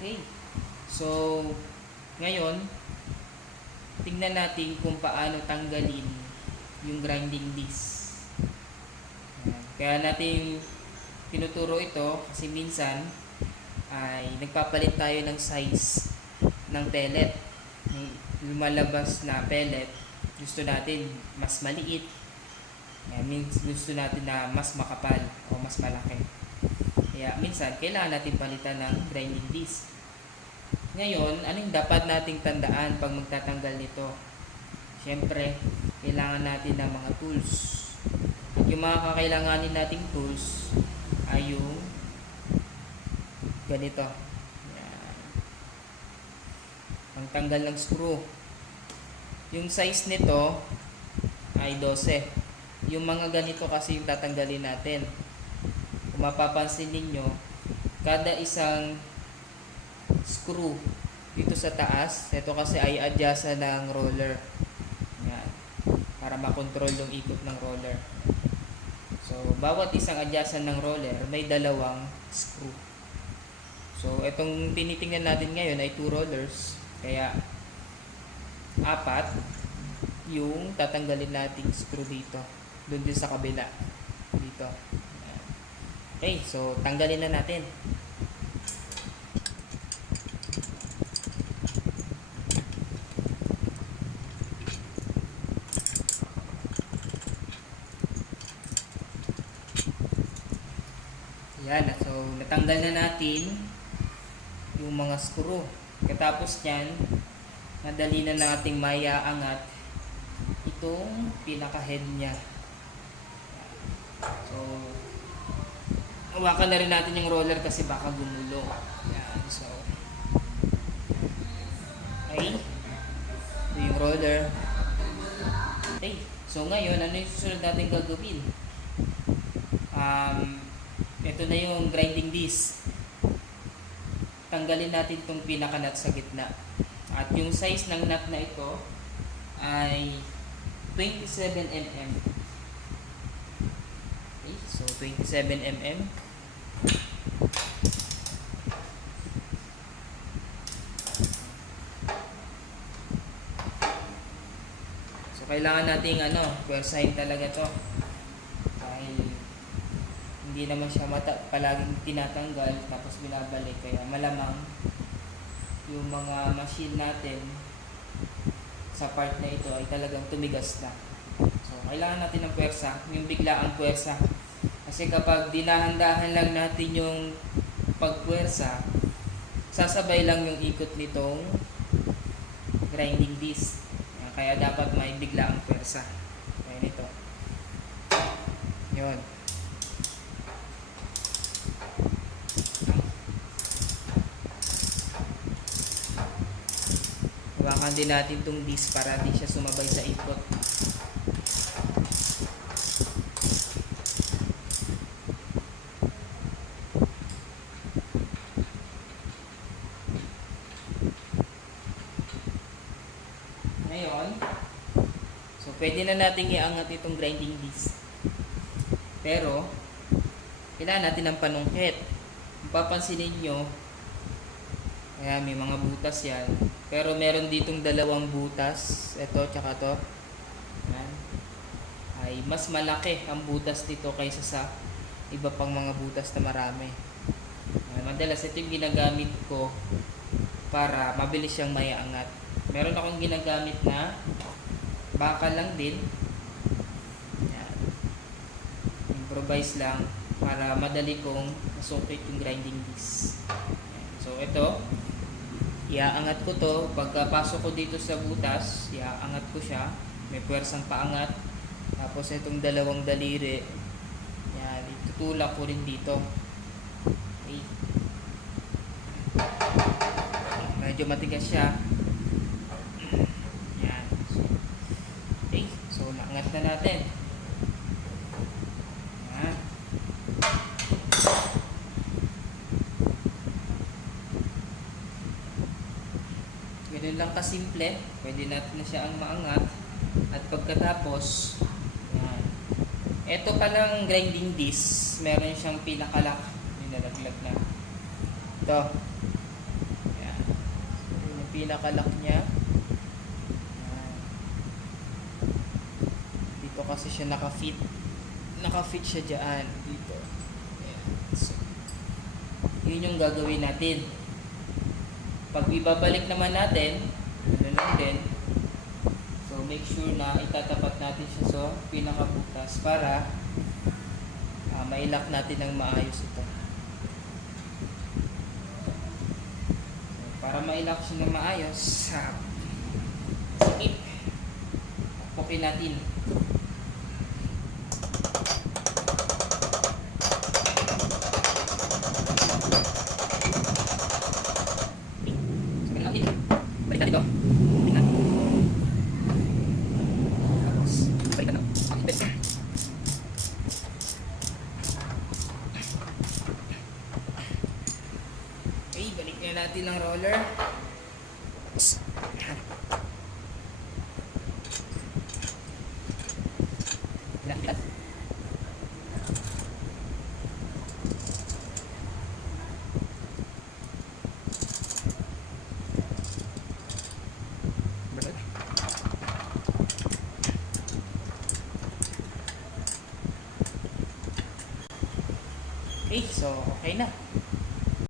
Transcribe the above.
Okay. So, ngayon, tingnan natin kung paano tanggalin yung grinding disc. Ayan. Kaya natin tinuturo ito kasi minsan ay nagpapalit tayo ng size ng pellet. Yung lumalabas na pellet, gusto natin mas maliit. Ayan, gusto natin na mas makapal o mas malaki. Kaya minsan, kailangan natin palitan ng grinding disc. Ngayon, ano yung dapat nating tandaan pag magtatanggal nito? Siyempre, kailangan natin ng mga tools. At yung mga kakailanganin nating tools ay yung ganito. Yan. Ang tanggal ng screw. Yung size nito ay 12. Yung mga ganito kasi yung tatanggalin natin. Kung mapapansin ninyo, kada isang screw dito sa taas, ito kasi ay adjustan ng roller. Yan. Para makontrol yung ikot ng roller. So, bawat isang adjustan ng roller, may dalawang screw. So, itong tinitingnan natin ngayon ay 2 rollers. Kaya, 4 yung tatanggalin nating screw dito. Doon din sa kabila. Dito. Yan. Okay, so tanggalin na natin. Yan, so natanggal na natin yung mga screw. Katapos nyan, madali na nating maiaangat itong pinaka-head niya. So, hawakan na rin natin yung roller kasi baka gumulo. Yan, so okay, ito yung roller. Okay, so ngayon, ano yung susunod natin gagawin? Ito na yung grinding disc. Tanggalin natin itong pinaka-nut sa gitna. At yung size ng nut na ito ay 27 mm. Okay, so 27 mm. So kailangan nating pwersahin talaga to. Dahil hindi naman siya palaging tinatanggal tapos binabalik, kaya malamang yung mga machine natin sa part na ito ay talagang tumigas na. So kailangan natin ng puwersa, yung biglaang puwersa, kasi kapag dinahan-dahan lang natin yung pagpuwersa, sasabay lang yung ikot nitong grinding disc. Kaya dapat may biglaang puwersa. Kaya nito yun. Hawakan din natin itong disc para di siya sumabay sa ikot. Ngayon, so pwede na natin iangat itong grinding disc. Pero, kailangan natin ng panungkit. Kung papansinin nyo, kaya may mga butas yan. Pero meron ditong dalawang butas. Ito, tsaka to. Yan. Ay, mas malaki ang butas dito kaysa sa iba pang mga butas na marami. Yan. Madalas, ito yung ginagamit ko para mabilis siyang maiangat. Meron akong ginagamit na bakal lang din. Yan. Improvise lang para madali kong masukit yung grinding disc. Yan. So, ito. Iaangat ko to, pagkapasok ko dito sa butas, iaangat ko siya, may puwersang paangat, tapos itong dalawang daliri, yan, itutulak ko rin dito. Okay. Medyo matigas siya. Yan. Okay, so naangat na natin. Yan. Ganun lang kasimple, pwede natin na siya ang maangat. At pagkatapos, yan. Ito palang grinding disc, meron siyang pinakalock, yung nalaglag na. Ito. pinaka-lock niya. Yan. Dito kasi siya naka-fit. Naka-fit siya dyan. Dito. Ayan. So, yun yung gagawin natin. Pag ibabalik naman natin, ano lang din. So, make sure na itatapat natin siya sa pinaka-butas para mailak natin ng maayos ito. Para mailak siya ng maayos, sikip. Pukin natin. Sabihin natin. Balik natin ito. Balik natin. Tapos, balik natin. Okay, balik na natin ang roller. Okay, so okay na.